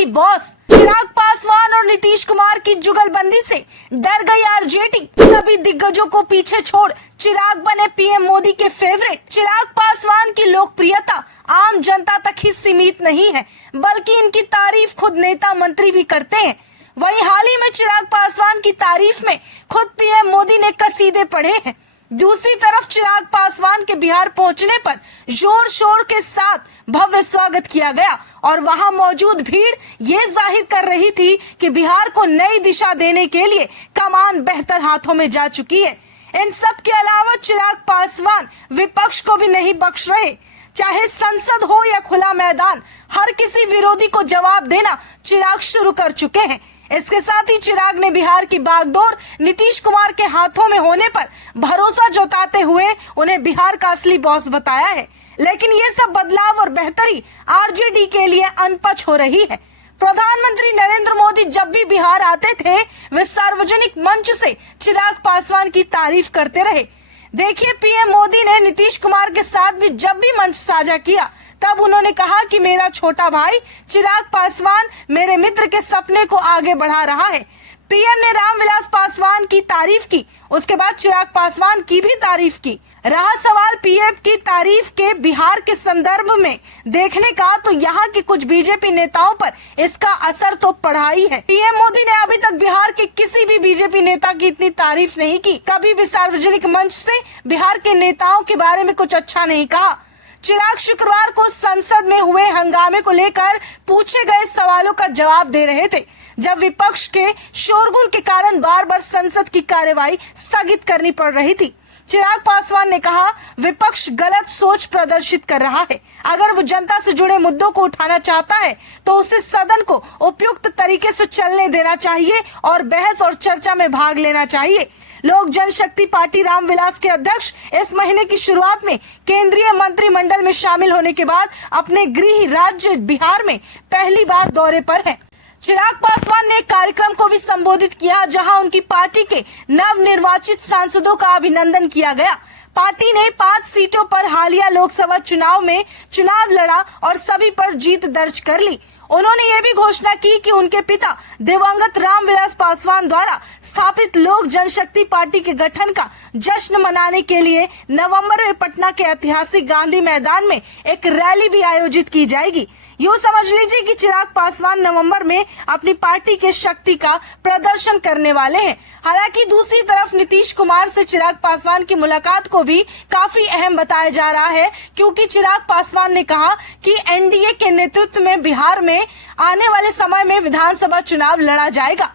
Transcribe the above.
असली बॉस। चिराग पासवान और नीतीश कुमार की जुगलबंदी से डर गई आरजेडी। सभी दिग्गजों को पीछे छोड़ चिराग बने पीएम मोदी के फेवरेट। चिराग पासवान की लोकप्रियता आम जनता तक ही सीमित नहीं है, बल्कि इनकी तारीफ खुद नेता मंत्री भी करते हैं। वहीं हाल ही में चिराग पासवान की तारीफ में खुद पीएम मोदी ने कसीदे पढ़े हैं। दूसरी तरफ चिराग पासवान के बिहार पहुंचने पर जोर शोर के साथ भव्य स्वागत किया गया और वहां मौजूद भीड़ ये जाहिर कर रही थी कि बिहार को नई दिशा देने के लिए कमान बेहतर हाथों में जा चुकी है। इन सब के अलावा चिराग पासवान विपक्ष को भी नहीं बख्श रहे। चाहे संसद हो या खुला मैदान, हर किसी विरोधी को जवाब देना चिराग शुरू कर चुके हैं। इसके साथ ही चिराग ने बिहार की बागडोर नीतीश कुमार के हाथों में होने पर भरोसा जताते हुए उन्हें बिहार का असली बॉस बताया है। लेकिन ये सब बदलाव और बेहतरी आरजेडी के लिए अनपच हो रही है। प्रधानमंत्री नरेंद्र मोदी जब भी बिहार आते थे, वे सार्वजनिक मंच से चिराग पासवान की तारीफ करते रहे। देखिए, पीएम मोदी ने नीतीश कुमार के साथ भी जब भी मंच साझा किया, तब उन्होंने कहा कि मेरा छोटा भाई चिराग पासवान मेरे मित्र के सपने को आगे बढ़ा रहा है। पीएम ने रामविलास पासवान की तारीफ की, उसके बाद चिराग पासवान की भी तारीफ की। रहा सवाल पीएम की तारीफ के बिहार के संदर्भ में देखने का, तो यहाँ के कुछ बीजेपी नेताओं पर इसका असर तो पड़ा ही है। पीएम मोदी ने अभी तक बिहार के किसी भी बीजेपी नेता की इतनी तारीफ नहीं की। कभी भी सार्वजनिक मंच से बिहार के नेताओं के बारे में कुछ अच्छा नहीं कहा। चिराग शुक्रवार को संसद में हुए हंगामे को लेकर पूछे गए सवालों का जवाब दे रहे थे, जब विपक्ष के शोरगुल के कारण बार बार संसद की कार्यवाही स्थगित करनी पड़ रही थी। चिराग पासवान ने कहा, विपक्ष गलत सोच प्रदर्शित कर रहा है। अगर वो जनता से जुड़े मुद्दों को उठाना चाहता है तो उसे सदन को उपयुक्त तरीके से चलने देना चाहिए और बहस और चर्चा में भाग लेना चाहिए। लोक जनशक्ति पार्टी रामविलास के अध्यक्ष इस महीने की शुरुआत में केंद्रीय मंत्रिमंडल में शामिल होने के बाद अपने गृह राज्य बिहार में पहली बार दौरे पर हैं। चिराग पासवान ने एक कार्यक्रम को भी संबोधित किया, जहां उनकी पार्टी के नवनिर्वाचित सांसदों का अभिनंदन किया गया। पार्टी ने 5 सीटों पर हालिया लोकसभा चुनाव में चुनाव लड़ा और सभी पर जीत दर्ज कर ली। उन्होंने ये भी घोषणा की कि उनके पिता दिवंगत रामविलास पासवान द्वारा स्थापित लोक जनशक्ति पार्टी के गठन का जश्न मनाने के लिए नवंबर में पटना के ऐतिहासिक गांधी मैदान में एक रैली भी आयोजित की जाएगी। यूँ समझ लीजिए कि चिराग पासवान नवंबर में अपनी पार्टी के शक्ति का प्रदर्शन करने वाले हैं। हालांकि दूसरी तरफ नीतीश कुमार से चिराग पासवान की मुलाकात को भी काफी अहम बताया जा रहा है, क्योंकि चिराग पासवान ने कहा कि एनडीए के नेतृत्व में बिहार में आने वाले समय में विधानसभा चुनाव लड़ा जाएगा।